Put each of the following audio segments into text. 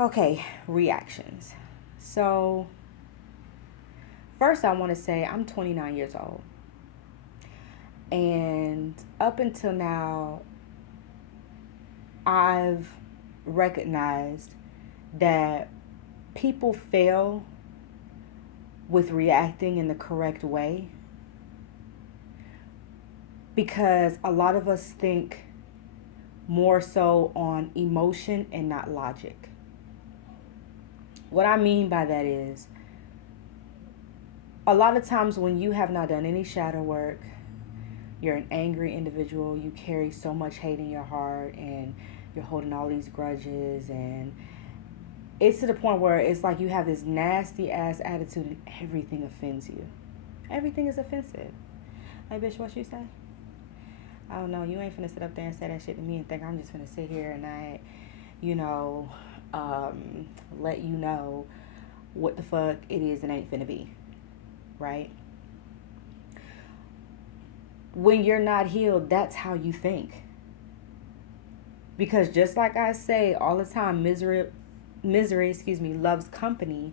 Okay, reactions. So, first, I want to say I'm 29 years old. And up until now, I've recognized that people fail with reacting in the correct way because a lot of us think more so on emotion and not logic. What I mean by that is, a lot of times when you have not done any shadow work, you're an angry individual, you carry so much hate in your heart, and you're holding all these grudges, and it's to the point where it's like you have this nasty ass attitude and everything offends you. Everything is offensive. Like, bitch, what you say? I don't know. You ain't finna sit up there and say that shit to me and think I'm just finna sit here and you know, let you know what the fuck it is and ain't finna be. Right? When you're not healed, that's how you think. Because just like I say all the time, misery, loves company.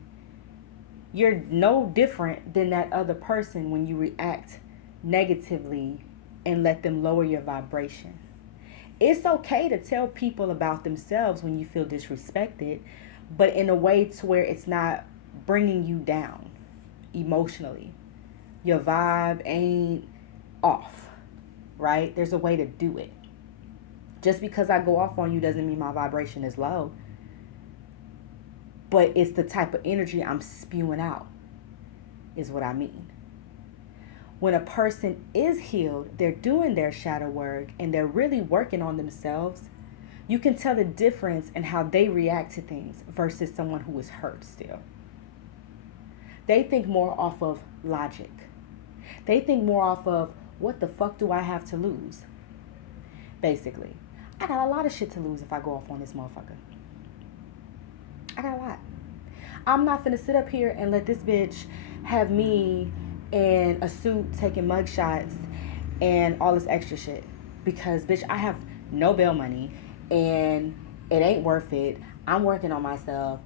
You're no different than that other person when you react negatively and let them lower your vibration. It's okay to tell people about themselves when you feel disrespected, but in a way to where it's not bringing you down emotionally. Your vibe ain't off, right? There's a way to do it. Just because I go off on you doesn't mean my vibration is low, but it's the type of energy I'm spewing out is what I mean. When a person is healed, they're doing their shadow work and they're really working on themselves, you can tell the difference in how they react to things versus someone who is hurt still. They think more off of logic. They think more off of, what the fuck do I have to lose? Basically, I got a lot of shit to lose if I go off on this motherfucker. I got a lot. I'm not finna sit up here and let this bitch have me in a suit taking mugshots and all this extra shit. Because, bitch, I have no bail money and it ain't worth it. I'm working on myself,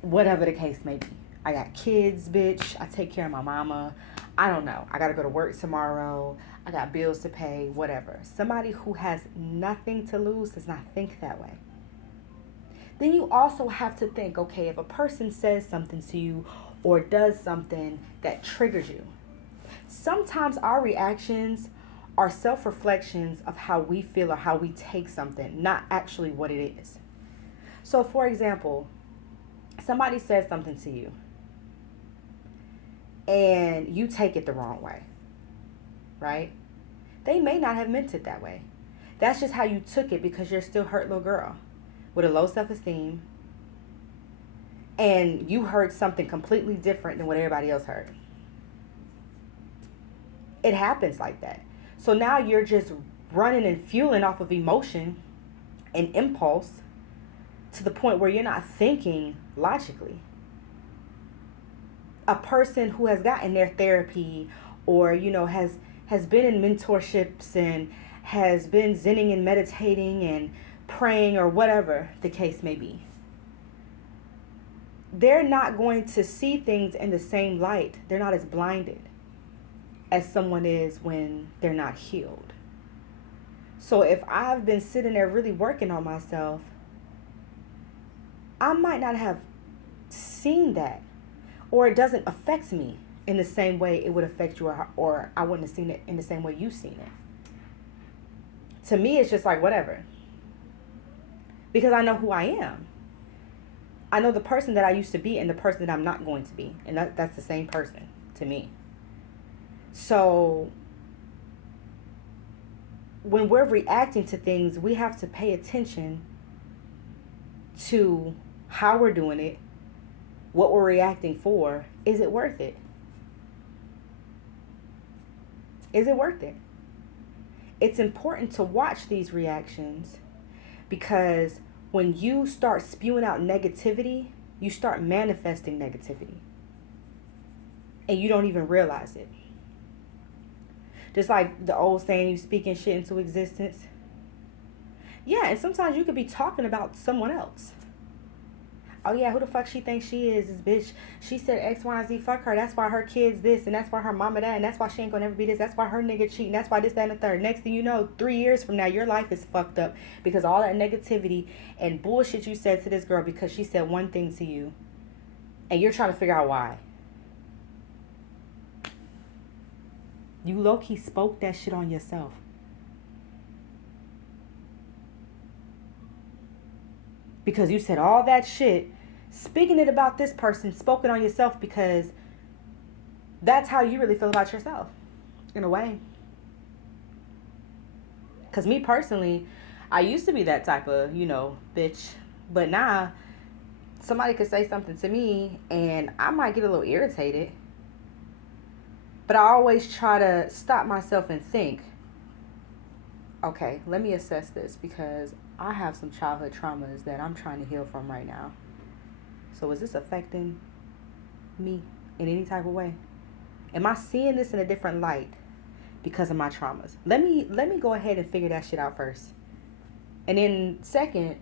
whatever the case may be. I got kids, bitch. I take care of my mama. I don't know. I gotta go to work tomorrow. I got bills to pay, whatever. Somebody who has nothing to lose does not think that way. Then you also have to think, okay, if a person says something to you or does something that triggers you, sometimes our reactions are self-reflections of how we feel or how we take something, not actually what it is. So, for example, somebody says something to you and you take it the wrong way, right? They may not have meant it that way. That's just how you took it because you're still hurt little girl with a low self-esteem, and you heard something completely different than what everybody else heard. It happens like that. So now you're just running and fueling off of emotion and impulse to the point where you're not thinking logically. A person who has gotten their therapy or, has been in mentorships and has been zenning and meditating and praying or whatever the case may be, they're not going to see things in the same light. They're not as blinded as someone is when they're not healed. So if I've been sitting there really working on myself, I might not have seen that, or it doesn't affect me in the same way it would affect you, or I wouldn't have seen it in the same way you've seen it. To me, it's just like whatever. Because I know who I am. I know the person that I used to be and the person that I'm not going to be. And that's the same person to me. So when we're reacting to things, we have to pay attention to how we're doing it, what we're reacting for. Is it worth it? Is it worth it? It's important to watch these reactions because when you start spewing out negativity, you start manifesting negativity. And you don't even realize it. Just like the old saying, you speaking shit into existence. Yeah, and sometimes you could be talking about someone else. Oh yeah, who the fuck she thinks she is? This bitch. She said X, Y, and Z. Fuck her. That's why her kids this, and that's why her mama that, and that's why she ain't gonna ever be this. That's why her nigga cheating. That's why this, that, and the third. Next thing you know, 3 years from now, your life is fucked up because all that negativity and bullshit you said to this girl because she said one thing to you, and you're trying to figure out why. You low-key spoke that shit on yourself. Because you said all that shit, speaking it about this person, spoke it on yourself because that's how you really feel about yourself, in a way. Because me personally, I used to be that type of, bitch. But now, somebody could say something to me and I might get a little irritated. But I always try to stop myself and think, okay, let me assess this because I have some childhood traumas that I'm trying to heal from right now. So is this affecting me in any type of way? Am I seeing this in a different light because of my traumas? Let me go ahead and figure that shit out first. And then second,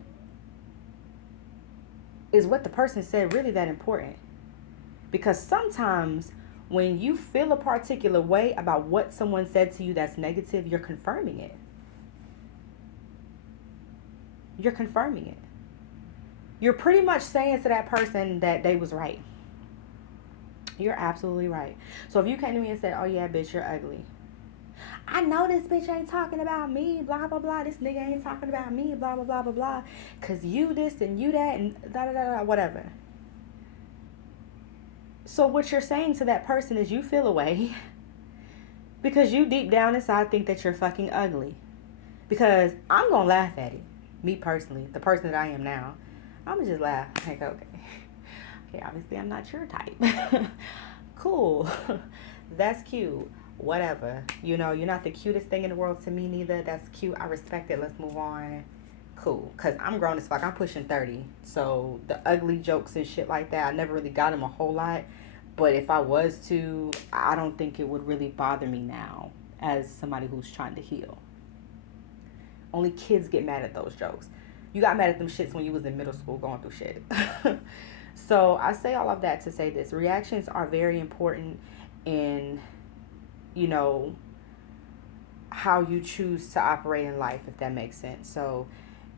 is what the person said really that important? Because sometimes when you feel a particular way about what someone said to you that's negative, you're confirming it. You're confirming it. You're pretty much saying to that person that they was right. You're absolutely right. So if you came to me and said, oh yeah, bitch, you're ugly. I know this bitch ain't talking about me, blah, blah, blah. This nigga ain't talking about me, blah, blah, blah, blah, blah. Because you this and you that and da, da, da, da, whatever. So what you're saying to that person is you feel away because you deep down inside think that you're fucking ugly. Because I'm going to laugh at it. Me personally, the person that I am now, I'm going to just laugh. Like, okay, obviously I'm not your type. Cool. That's cute. Whatever. You're not the cutest thing in the world to me neither. That's cute. I respect it. Let's move on. Cool. Because I'm grown as fuck. I'm pushing 30. So the ugly jokes and shit like that, I never really got them a whole lot. But if I was to, I don't think it would really bother me now as somebody who's trying to heal. Only kids get mad at those jokes. You got mad at them shits when you was in middle school going through shit. So I say all of that to say this. Reactions are very important in, how you choose to operate in life, if that makes sense. So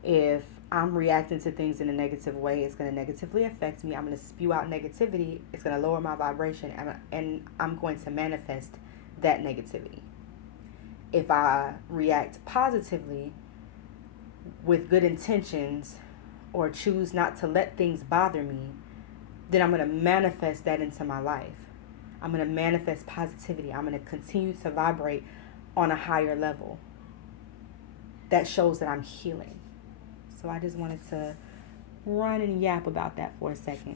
if I'm reacting to things in a negative way, it's going to negatively affect me. I'm going to spew out negativity. It's going to lower my vibration, and I'm going to manifest that negativity. If I react positively with good intentions or choose not to let things bother me, then I'm going to manifest that into my life. I'm going to manifest positivity. I'm going to continue to vibrate on a higher level. That shows that I'm healing. So I just wanted to run and yap about that for a second.